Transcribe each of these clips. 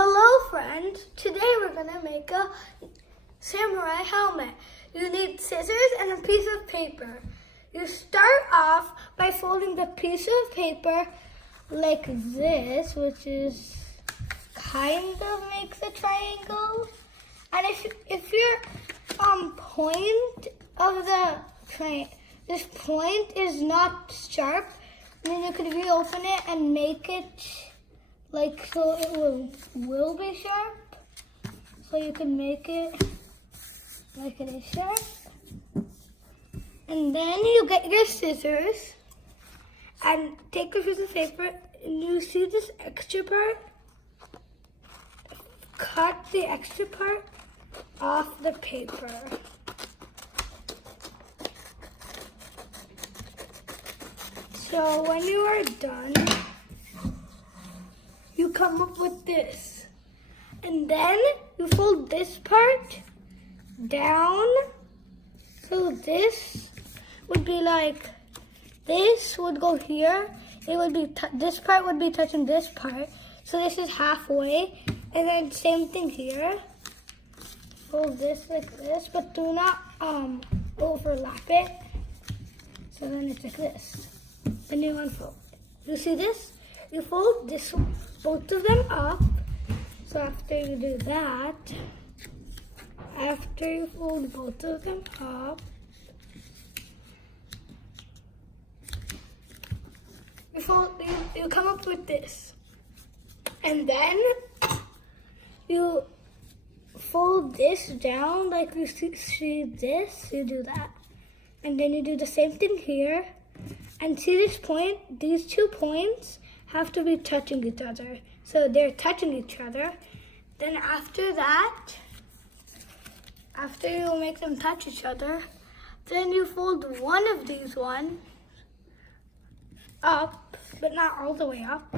Hello friends, today we're going to make a samurai helmet. You need scissors and a piece of paper. You start off by folding the piece of paper like this, which is kind of makes a triangle. And if your point of this point is not sharp, then you can reopen it and make it like so it will be sharp. So you can make it like it is sharp. And then you get your scissors and take a piece of paper and you see this extra part. Cut the extra part off the paper. So when you are done, you come up with this. And then you fold this part down. So this would be like, this would go here. It would be, this part would be touching this part. So this is halfway. And then same thing here. Fold this like this, but do not overlap it. So then it's like this. Then you unfold it. You see this? You fold this, both of them up. So after you do that, after you fold both of them up, you come up with this. And then you fold this down like you see this, you do that. And then you do the same thing here. And see this point, these 2 points have to be touching each other. So they're touching each other. Then after that, after you make them touch each other, then you fold one of these ones up, but not all the way up.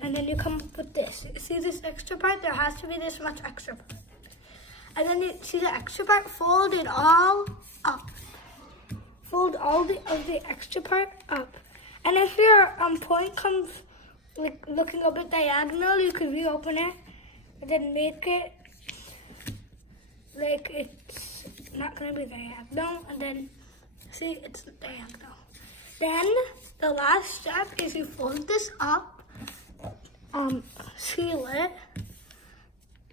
And then you come up with this. See this extra part? There has to be this much extra part. And then you see the extra part, fold it all up. Fold all of the extra part up. And if your point comes like looking a bit diagonal, you can reopen it and then make it like it's not gonna be diagonal. And then see, it's diagonal. Then the last step is you fold this up, seal it,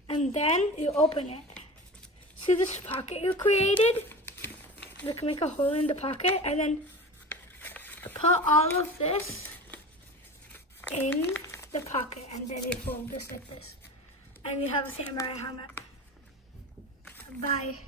and then you open it. See this pocket you created? You can make a hole in the pocket and then put all of this in the pocket, and then you fold this like this. And you have a samurai helmet. Bye.